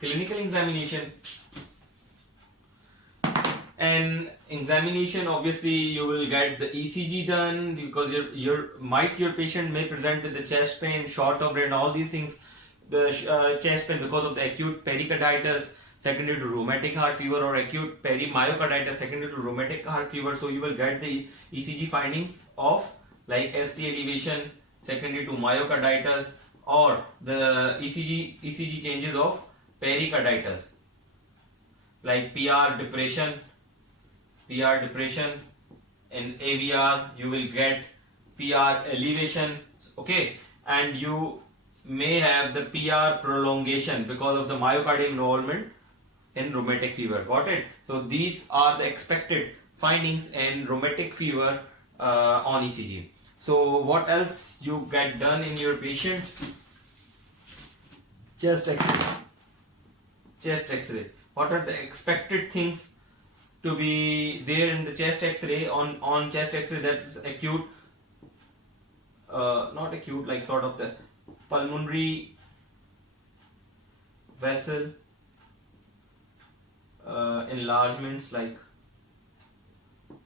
clinical examination. And examination, obviously you will get the ECG done, because your patient may present with the chest pain, short of breath, and all these things. The chest pain because of the acute pericarditis secondary to rheumatic heart fever, or acute perimyocarditis secondary to rheumatic heart fever. So you will get the ECG findings of like ST elevation secondary to myocarditis, or the ECG changes of pericarditis, like PR depression. In AVR you will get PR elevation, okay, and you may have the PR prolongation because of the myocardial involvement in rheumatic fever. Got it? So these are the expected findings in rheumatic fever on ECG. So what else you get done in your patient? Chest X-ray. What are the expected things to be there in the chest X-ray? On chest X-ray, that's acute, not acute, like sort of the pulmonary vessel enlargements, like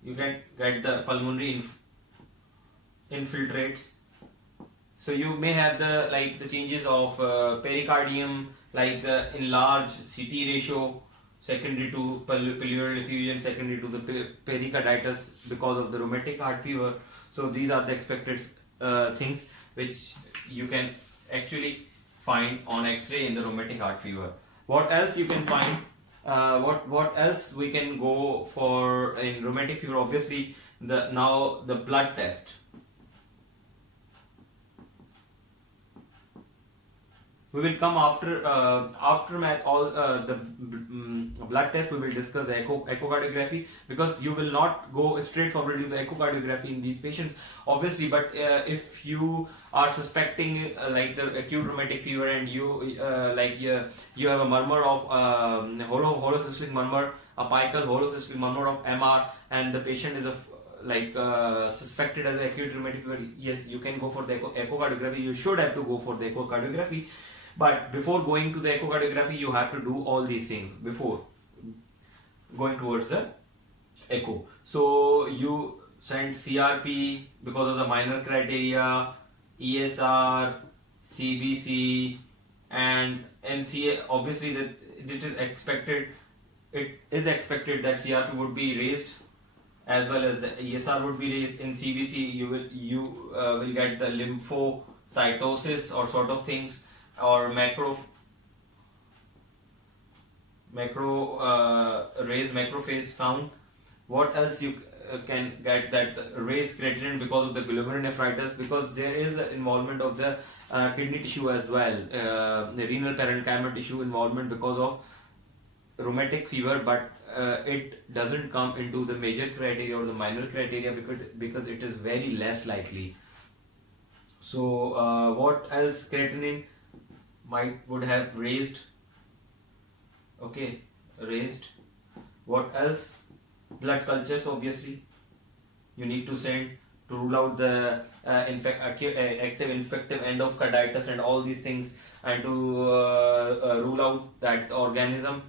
you can get the pulmonary infiltrates. So you may have the like the changes of pericardium, like the enlarged CT ratio secondary to pleural effusion, secondary to the pericarditis because of the rheumatic heart fever. So these are the expected things which you can actually find on X-ray in the rheumatic heart fever. What else you can find? What else we can go for in rheumatic fever? Obviously, the blood test. We will come aftermath, all the blood test. We will discuss the echocardiography, because you will not go straight forward to the echocardiography in these patients, obviously. But if you are suspecting like the acute rheumatic fever, and you you have a murmur of holocystic murmur, apical holocystic murmur of MR, and the patient is suspected as acute rheumatic fever, yes, you can go for the echocardiography. You should have to go for the echocardiography. But before going to the echocardiography, you have to do all these things before going towards the echo. So you send CRP because of the minor criteria, ESR, CBC, and NCA. Obviously, that it is expected. It is expected that CRP would be raised, as well as the ESR would be raised. In CBC, you will get the lymphocytosis or sort of things, or macro raised macrophage count. What else you can get? That raised creatinine because of the glomerulonephritis, because there is involvement of the kidney tissue as well, the renal parenchymal tissue involvement because of rheumatic fever, but it doesn't come into the major criteria or the minor criteria, because it is very less likely. So what else? Creatinine would have raised. Okay, raised. What else? Blood cultures, obviously you need to send to rule out the active infective endocarditis and all these things, and to rule out that organism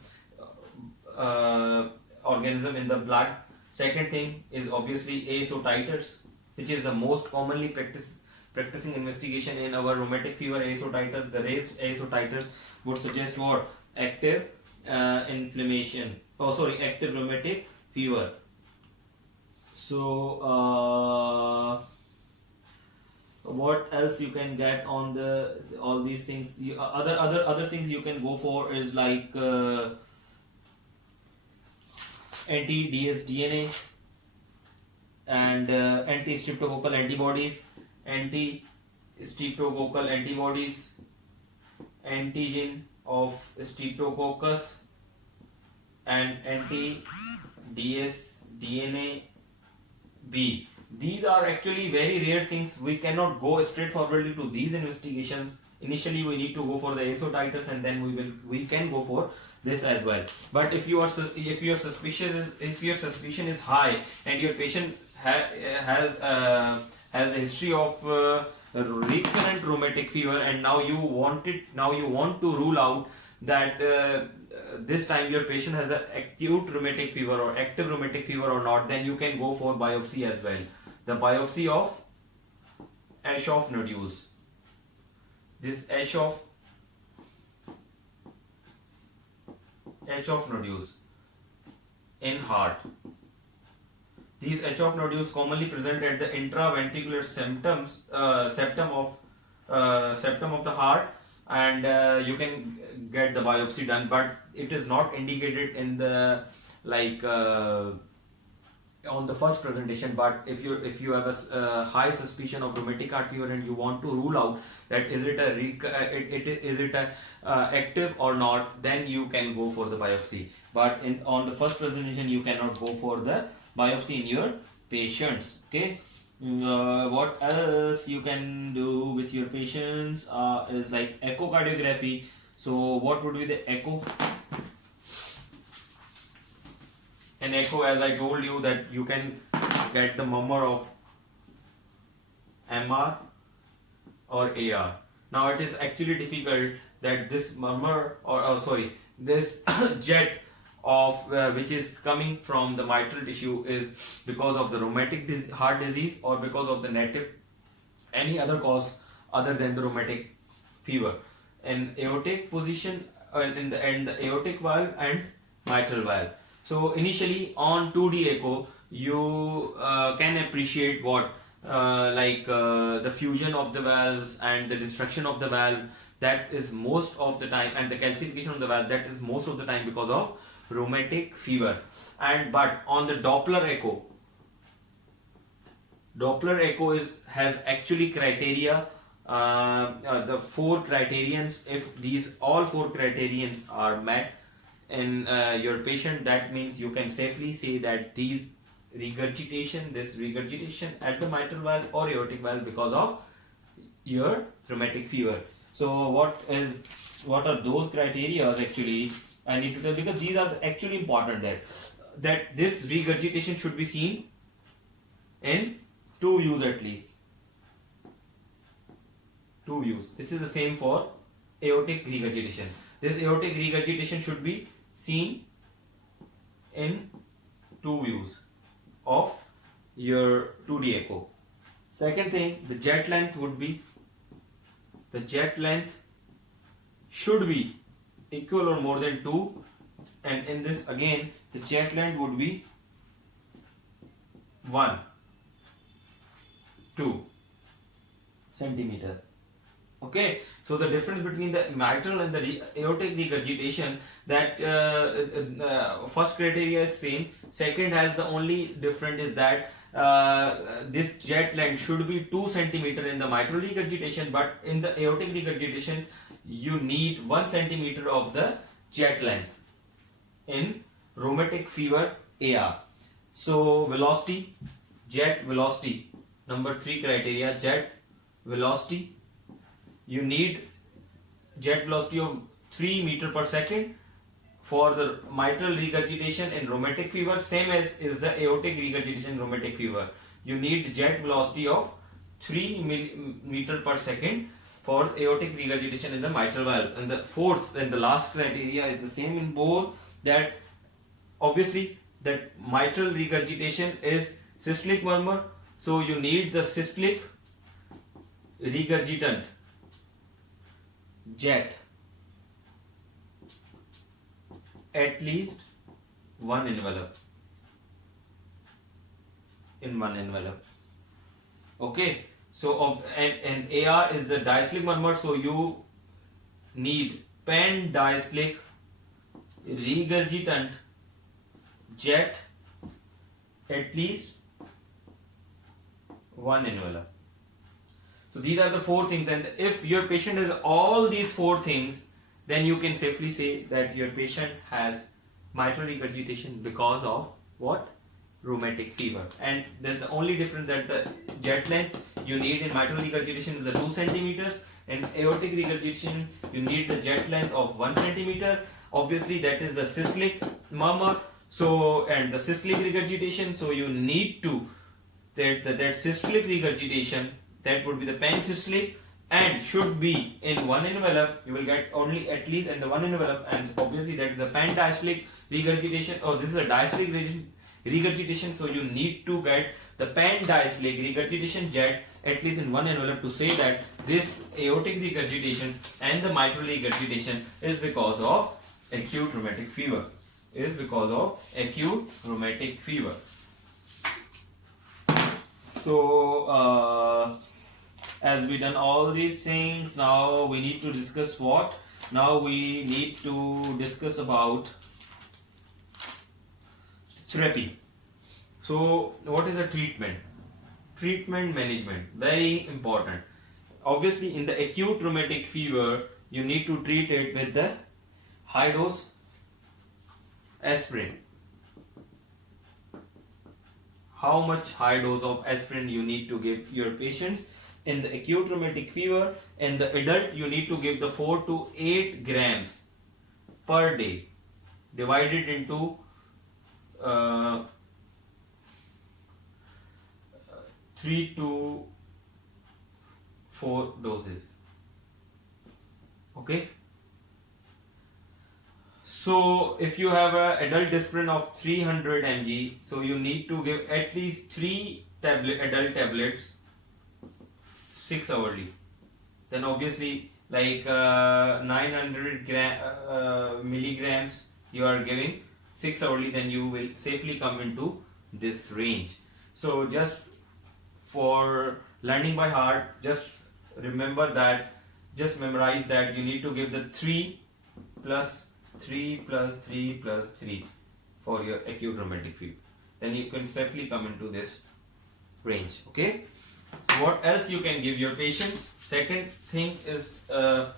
in the blood. Second thing is obviously ASO titers, which is the most commonly practicing investigation in our rheumatic fever. ASO titer, the raised ASO titers would suggest what? Active inflammation. Active rheumatic fever. So what else you can get on all these things? Other things you can go for is like anti-dsDNA and anti-streptococcal antibodies, antigen of streptococcus, and anti-dsDNA B. These are actually very rare things. We cannot go straightforwardly to these investigations. Initially, we need to go for the ASO titers, and then we can go for this as well. But if your suspicion is high, and your patient has a history of recurrent rheumatic fever, and now you want to rule out that this time your patient has an acute rheumatic fever or active rheumatic fever or not, then you can go for biopsy as well. The biopsy of Aschoff nodules. This Aschoff nodules in heart. These Aschoff nodules commonly present at the intraventricular septum of the heart, and you can get the biopsy done, but it is not indicated in the like on the first presentation. But if you have a high suspicion of rheumatic heart fever and you want to rule out that is it a active or not, then you can go for the biopsy. But on the first presentation you cannot go for the biopsy in your patients. Okay. What else you can do with your patients is like echocardiography. So what would be the echo? An echo, as I told you, that you can get the murmur of MR or AR. Now it is actually difficult that this murmur or this jet of which is coming from the mitral tissue is because of the rheumatic heart disease or because of the native any other cause other than the rheumatic fever. In aortic position in the aortic valve and mitral valve. So initially on 2D echo you can appreciate what the fusion of the valves and the destruction of the valve, that is most of the time, and the calcification of the valve, that is most of the time because of rheumatic fever. And but on the Doppler echo has actually criteria, the 4 criterions. If these all 4 criterions are met in your patient, that means you can safely say that this regurgitation at the mitral valve or aortic valve because of your rheumatic fever. So what are those criteria actually I need to tell, because these are actually important, that this regurgitation should be seen in 2 views at least. 2 views. This is the same for aortic regurgitation. This aortic regurgitation should be seen in 2 views of your 2D echo. Second thing, the jet length should be equal or more than 2, and in this again the jet length would be 2 centimeter. Okay, so the difference between the mitral and the aortic regurgitation, that first criteria is same. Second has the only difference is that this jet length should be 2 centimeter in the mitral regurgitation, but in the aortic regurgitation you need 1 centimeter of the jet length in rheumatic fever AR. So jet velocity, number 3 criteria, jet velocity. You need jet velocity of 3 meter per second for the mitral regurgitation in rheumatic fever, same as is the aortic regurgitation in rheumatic fever. You need jet velocity of 3 meter per second for aortic regurgitation in the mitral valve. And the fourth and the last criteria is the same in both, that obviously that mitral regurgitation is systolic murmur, so you need the systolic regurgitant jet at least one envelope in one envelope. Okay, so and AR is the diastolic murmur, so you need pan diastolic regurgitant jet at least one envelope. So these are the 4 things, and if your patient has all these 4 things, then you can safely say that your patient has mitral regurgitation because of what? Rheumatic fever. And then the only difference that the jet length you need in mitral regurgitation is the 2 centimeters, and aortic regurgitation you need the jet length of 1 centimeter. Obviously that is the systolic murmur, so and the systolic regurgitation, so you need to that systolic regurgitation, that would be the pansystolic, and should be in one envelope. You will get only at least in the one envelope, and obviously that is a pan-diacetylic regurgitation, or this is a diacetylic regurgitation, so you need to get the pan-diacetylic regurgitation jet at least in one envelope to say that this aortic regurgitation and the mitral regurgitation is because of acute rheumatic fever. Is because of acute rheumatic fever. So as we done all these things, now we need to discuss what? Now we need to discuss about therapy. So what is the treatment? Treatment management, very important. Obviously in the acute rheumatic fever, you need to treat it with the high dose aspirin. How much high dose of aspirin you need to give your patients in the acute rheumatic fever? In the adult, you need to give the 4 to 8 grams per day, divided into 3 to 4 doses. Okay. So if you have an adult aspirin of 300 mg, so you need to give at least 3 adult tablets 6 hourly. Then obviously like 900 milligrams you are giving 6 hourly, then you will safely come into this range. So just for learning by heart, just remember that, just memorize that you need to give the 3 plus 3 plus 3 plus 3 for your acute rheumatic fever. Then you can safely come into this range. Okay. So what else you can give your patients? Second thing is the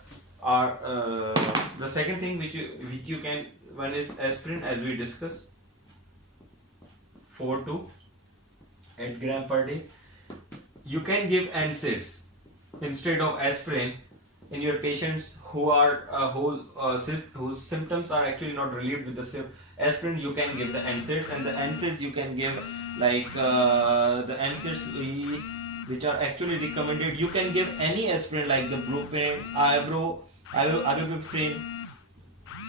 second thing which you can, one is aspirin, as we discussed, 4 to 8 gram per day. You can give NSAIDs instead of aspirin in your patients who are whose symptoms are actually not relieved with the aspirin. You can give the NSAIDs, and the NSAIDs you can give like the NSAIDs which are actually recommended. You can give any aspirin like the Brufen, ibuprofen.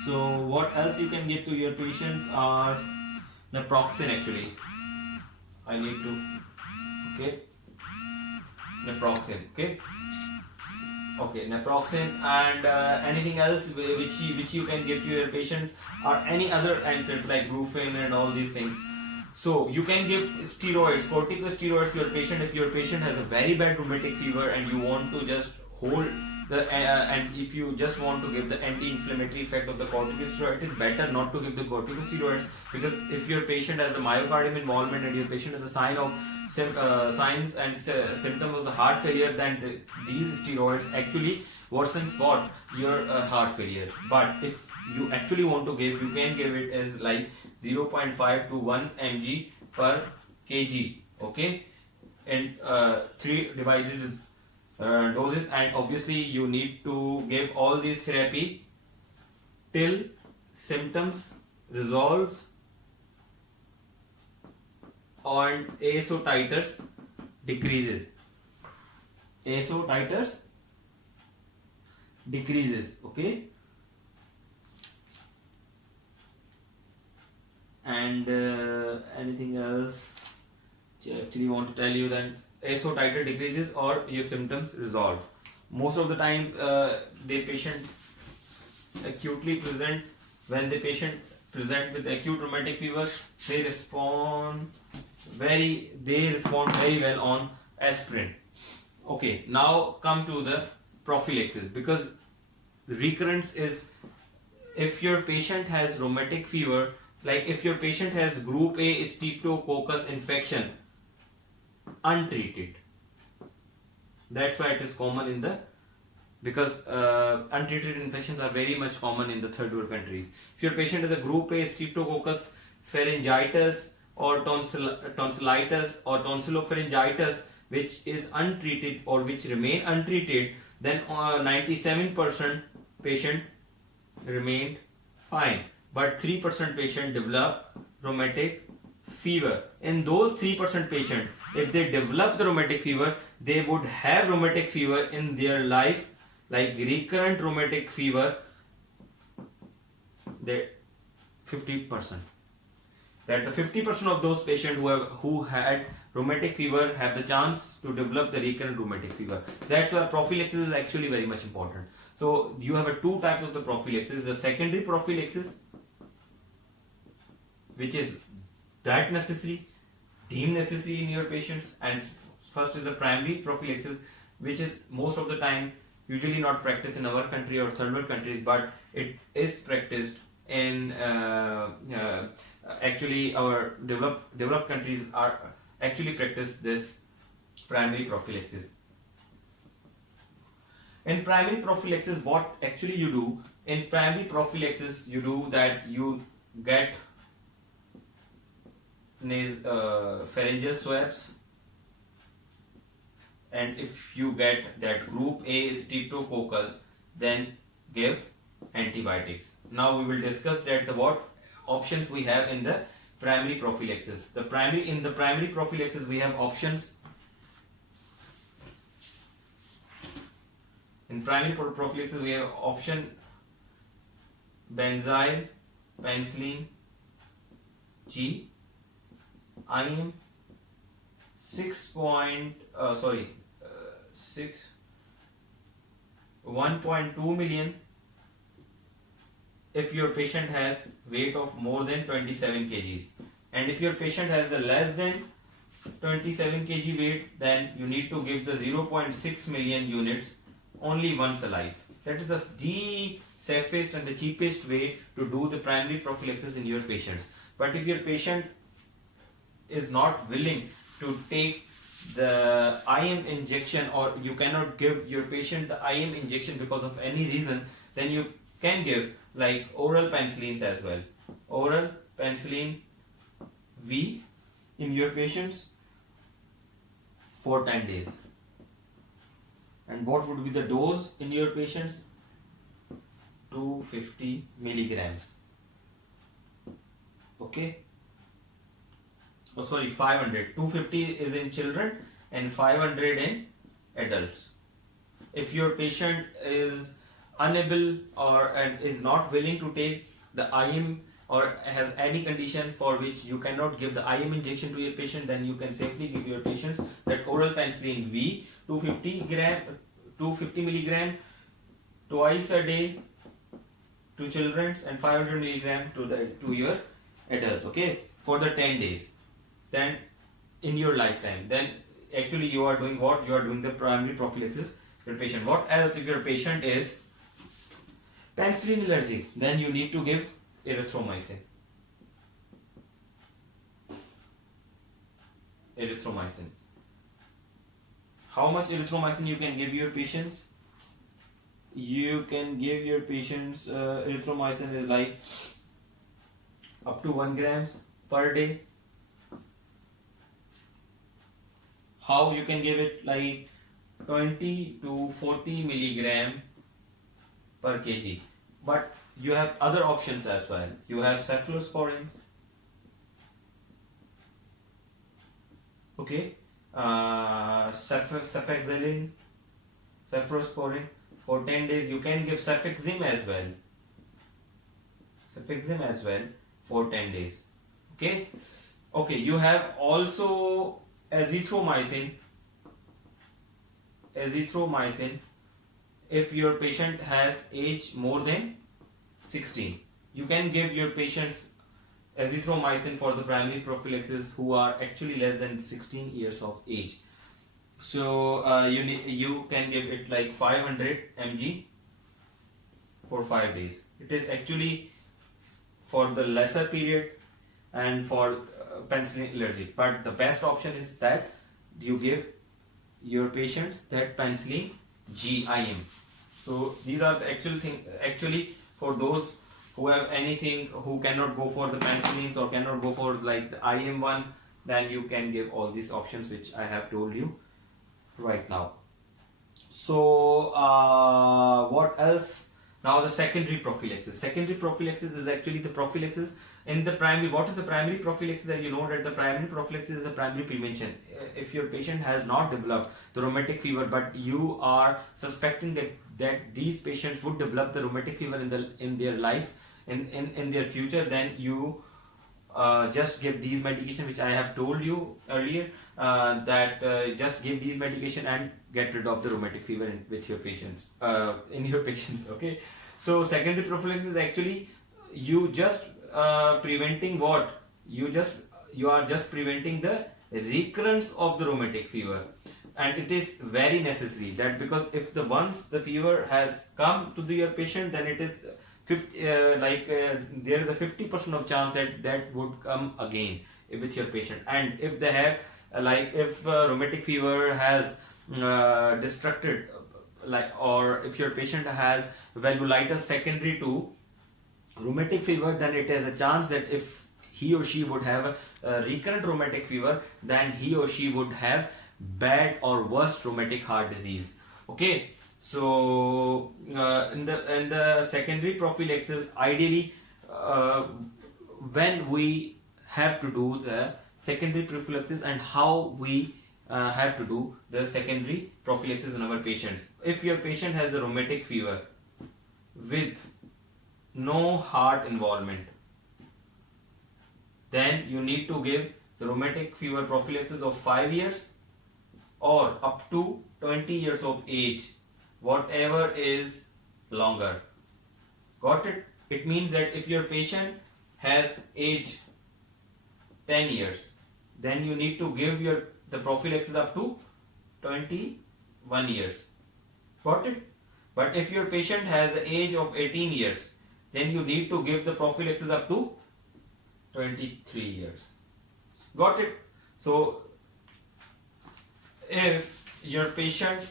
So what else you can give to your patients are naproxen. Actually, I need to, okay, naproxen. Okay, naproxen, and anything else which you can give to your patient, or any other NSAIDs like Brufen and all these things. So you can give steroids, corticosteroids to your patient if your patient has a very bad rheumatic fever and you want to just hold the and if you just want to give the anti-inflammatory effect of the corticosteroid, it is better not to give the corticosteroids, because if your patient has the myocardium involvement and your patient has a signs and symptoms of the heart failure, then these steroids actually worsens what? Your heart failure. But if you actually want to give, you can give it as like 0.5 to 1 mg per kg. Okay, and 3 divided doses, and obviously you need to give all these therapy till symptoms resolves and ASO titers decreases. ASO titers decreases. Okay, and anything else which I actually want to tell you, then ASO titer decreases or your symptoms resolve. Most of the time the patient acutely present, when the patient present with acute rheumatic fever, they respond very well on aspirin. Okay, now come to the prophylaxis, because the recurrence is, if your patient has rheumatic fever, like if your patient has group A streptococcus infection untreated, that's why it is common in the, because untreated infections are very much common in the third world countries. If your patient has a group A streptococcus pharyngitis or tonsillitis or tonsillopharyngitis which is untreated or which remain untreated, then 97% patient remained fine, but 3% patient develop rheumatic fever, in those 3% patient, if they develop the rheumatic fever, they would have rheumatic fever in their life, like recurrent rheumatic fever, they 50%. That the 50% of those patients who had rheumatic fever have the chance to develop the recurrent rheumatic fever. That's why prophylaxis is actually very much important. So you have a two types of the prophylaxis: the secondary prophylaxis, which is that necessary, deemed necessary in your patients, and first is the primary prophylaxis, which is most of the time usually not practiced in our country or third world countries, but it is practiced in actually our developed countries are actually practice this primary prophylaxis. In primary prophylaxis, what actually you do in primary prophylaxis, you do that you get pharyngeal swabs, and if you get that group A is Streptococcus, then give antibiotics. Now we will discuss that what options we have in the primary prophylaxis. In the primary prophylaxis we have options. In primary prophylaxis we have option benzyl penicillin G, IM 1.2 million if your patient has weight of more than 27 kgs, and if your patient has a less than 27 kg weight, then you need to give the 0.6 million units only once a life. That is the safest and the cheapest way to do the primary prophylaxis in your patients. But if your patient is not willing to take the IM injection, or you cannot give your patient the IM injection because of any reason, then you can give like oral penicillins as well. Oral penicillin V in your patients for 10 days. And what would be the dose in your patients? 250 milligrams. Okay. Oh, sorry, 500. 250 is in children and 500 in adults. If your patient is unable or is not willing to take the IM, or has any condition for which you cannot give the IM injection to your patient, then you can safely give your patients that oral penicillin V 250 milligram twice a day to children, and 500 milligram to your adults. Okay, for the 10 days. Then in your lifetime, then actually you are doing what? You are doing the primary prophylaxis your patient. What else if your patient is penicillin allergic? Then you need to give erythromycin. Erythromycin. How much erythromycin you can give your patients? You can give your patients erythromycin is like up to 1 grams per day. How you can give it? Like 20 to 40 milligram per kg. But you have other options as well. You have cephalosporins. Okay. Cefixaline, cephalosporin. For 10 days you can give cefixime as well. Cefixime as well for 10 days. Okay. Okay. You have also azithromycin. Azithromycin. If your patient has age more than 16, you can give your patients azithromycin for the primary prophylaxis who are actually less than 16 years of age. So you can give it like 500 mg for 5 days. It is actually for the lesser period and for penicillin allergic. But the best option is that you give your patients that penicillin GIM. So these are the actual thing. Actually, for those who have anything, who cannot go for the penicillins or cannot go for like the IM one, then you can give all these options which I have told you right now. So what else? Now the secondary prophylaxis. Secondary prophylaxis is actually the prophylaxis in the primary. What is the primary prophylaxis? As you know that the primary prophylaxis is a primary prevention. If your patient has not developed the rheumatic fever, but you are suspecting that these patients would develop the rheumatic fever in their life, in their future, then you just give these medication which I have told you earlier, that just give these medication and get rid of the rheumatic fever with your patients, in your patients. Okay, so secondary prophylaxis is actually you just preventing what you are just preventing the recurrence of the rheumatic fever, and it is very necessary that, because if the once the fever has come to your patient, then it is 50, there is a 50% of chance that would come again with your patient. And if they have if rheumatic fever has destructed, or if your patient has valvulitis secondary to rheumatic fever, then it has a chance that if he or she would have a recurrent rheumatic fever, then he or she would have bad or worse rheumatic heart disease. Okay, so in the secondary prophylaxis, ideally, when we have to do the secondary prophylaxis, and how we have to do the secondary prophylaxis in our patients. If your patient has a rheumatic fever with no heart involvement, then you need to give the rheumatic fever prophylaxis of 5 years or up to 20 years of age, whatever is longer. Got it? It means that if your patient has age 10 years, then you need to give the prophylaxis up to 21 years. Got it? But if your patient has the age of 18 years, then you need to give the prophylaxis up to 23 years. Got it? So if your patient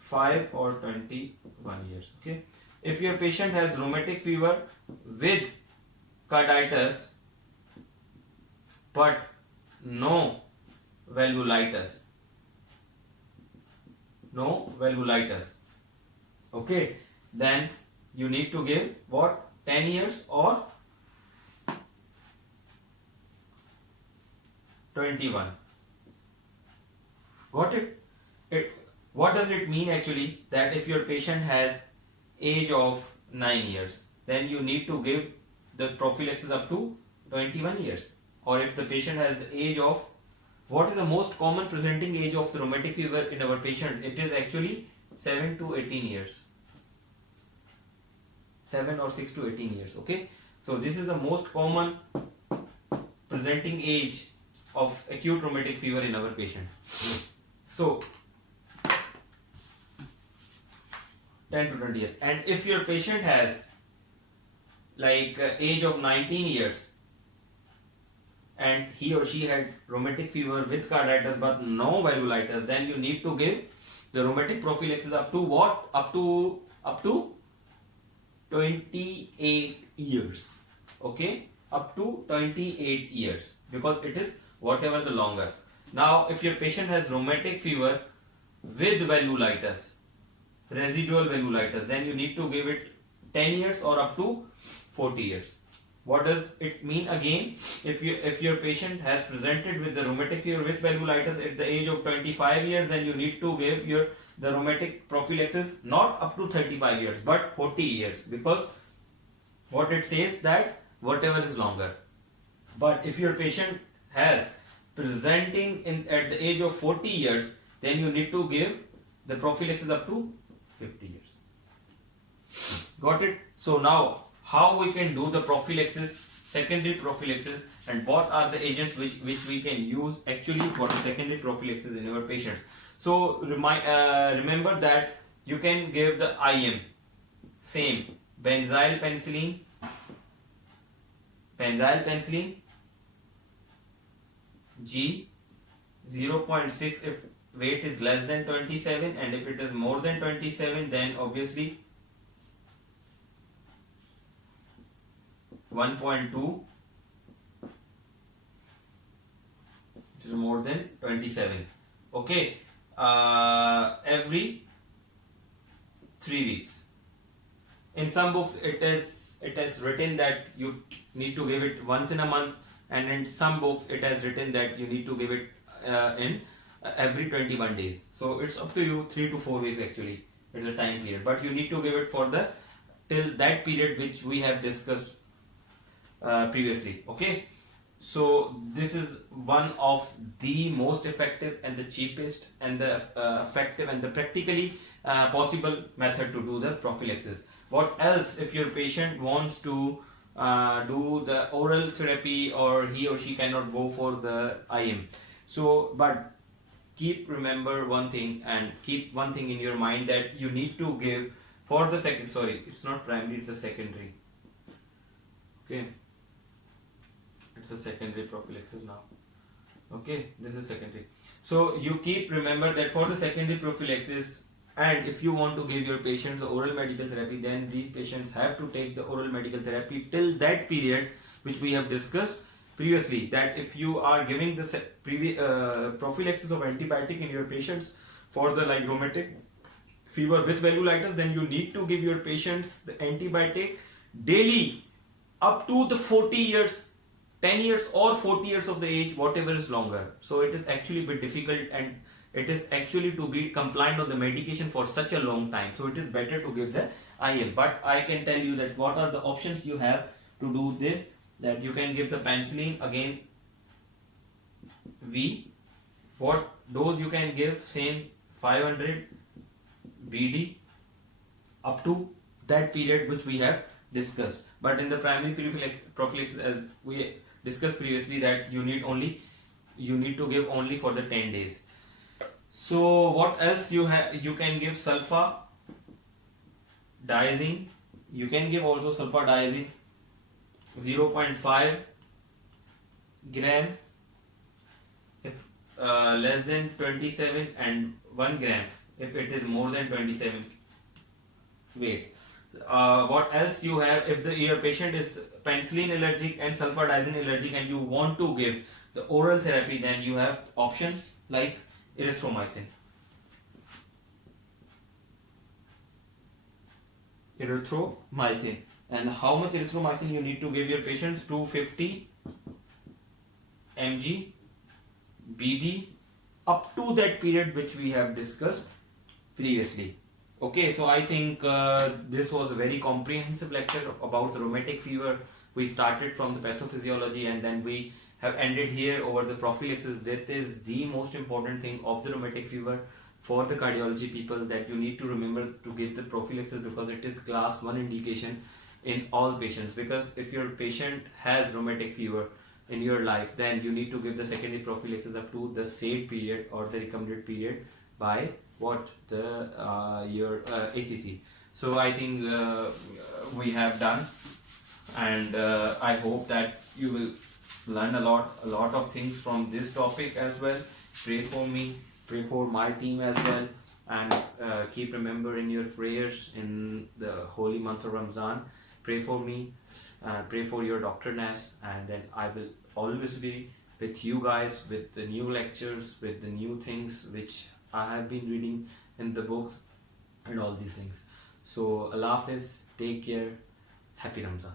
5 or 21 years, okay, if your patient has rheumatic fever with carditis but no valvulitis, okay, then you need to give what, 10 years or 21. Got it? What does it mean actually? That if your patient has age of 9 years, then you need to give the prophylaxis up to 21 years. Or if the patient has the age of, what is the most common presenting age of the rheumatic fever in our patient? It is actually 7 to 18 years. 7 or 6 to 18 years. Okay, so this is the most common presenting age of acute rheumatic fever in our patient. So 10 to 20 years. And if your patient has age of 19 years and he or she had rheumatic fever with carditis but no valvulitis, then you need to give the rheumatic prophylaxis up to what? Up to 28 years. Okay, up to 28 years, because it is whatever the longer. Now if your patient has rheumatic fever with valvulitis, residual valvulitis, then you need to give it 10 years or up to 40 years. What does it mean again? If your patient has presented with the rheumatic fever with valvulitis at the age of 25 years, then you need to give the rheumatic prophylaxis not up to 35 years but 40 years, because what it says that whatever is longer. But if your patient has presenting at the age of 40 years, then you need to give the prophylaxis up to 50 years. Got it? So now how we can do the prophylaxis, secondary prophylaxis, and what are the agents which we can use actually for the secondary prophylaxis in our patients. So remember that you can give the IM, same, benzyl penicillin, G 0.6 if weight is less than 27, and if it is more than 27, then obviously 1.2, which is more than 27. Okay, every 3 weeks. In some books it is written that you need to give it once in a month, and in some books it has written that you need to give it in every 21 days. So it's up to you. 3 to 4 weeks actually it's a time period, but you need to give it for the till that period which we have discussed previously. Okay, so this is one of the most effective and the cheapest and the effective and the practically possible method to do the prophylaxis. What else if your patient wants to do the oral therapy, or he or she cannot go for the IM? So but keep remember one thing, and keep one thing in your mind, that you need to give for the second, sorry, it's not primary, it's a secondary. Okay, it's a secondary prophylaxis now. Okay, this is secondary. So you keep remember that for the secondary prophylaxis, and if you want to give your patients the oral medical therapy, then these patients have to take the oral medical therapy till that period which we have discussed previously. That if you are giving the prophylaxis of antibiotic in your patients for the like rheumatic fever with valvulitis, then you need to give your patients the antibiotic daily up to the 40 years, 10 years or 40 years of the age, whatever is longer. So it is actually a bit difficult, and it is actually to be compliant on the medication for such a long time. So it is better to give the IM. But I can tell you that what are the options you have to do this, that you can give the penicillin again V. What dose you can give? Same 500 BD up to that period which we have discussed. But in the primary prophylaxis, as we discussed previously, that you need to give only for the 10 days. So what else you have? You can give sulfa diazine. You can give also sulfa diazine 0.5 gram if less than 27, and 1 gram if it is more than 27 weight. What else you have? If your patient is penicillin allergic and sulfadiazine allergic, and you want to give the oral therapy, then you have options like erythromycin. And how much erythromycin you need to give your patients? 250 mg BD up to that period which we have discussed previously. Okay, so I think this was a very comprehensive lecture about the rheumatic fever. We started from the pathophysiology, and then we have ended here over the prophylaxis. That is the most important thing of the rheumatic fever for the cardiology people, that you need to remember to give the prophylaxis, because it is class 1 indication in all patients. Because if your patient has rheumatic fever in your life, then you need to give the secondary prophylaxis up to the said period or the recommended period by what the your ACC. So I think we have done, and I hope that you will learn a lot of things from this topic as well. Pray for me, pray for my team as well, and keep remember in your prayers in the holy month of Ramzan. Pray for me, pray for your Dr. Nas, and then I will always be with you guys with the new lectures, with the new things which I have been reading in the books and all these things. So Allah Hafiz, take care, happy Ramzan.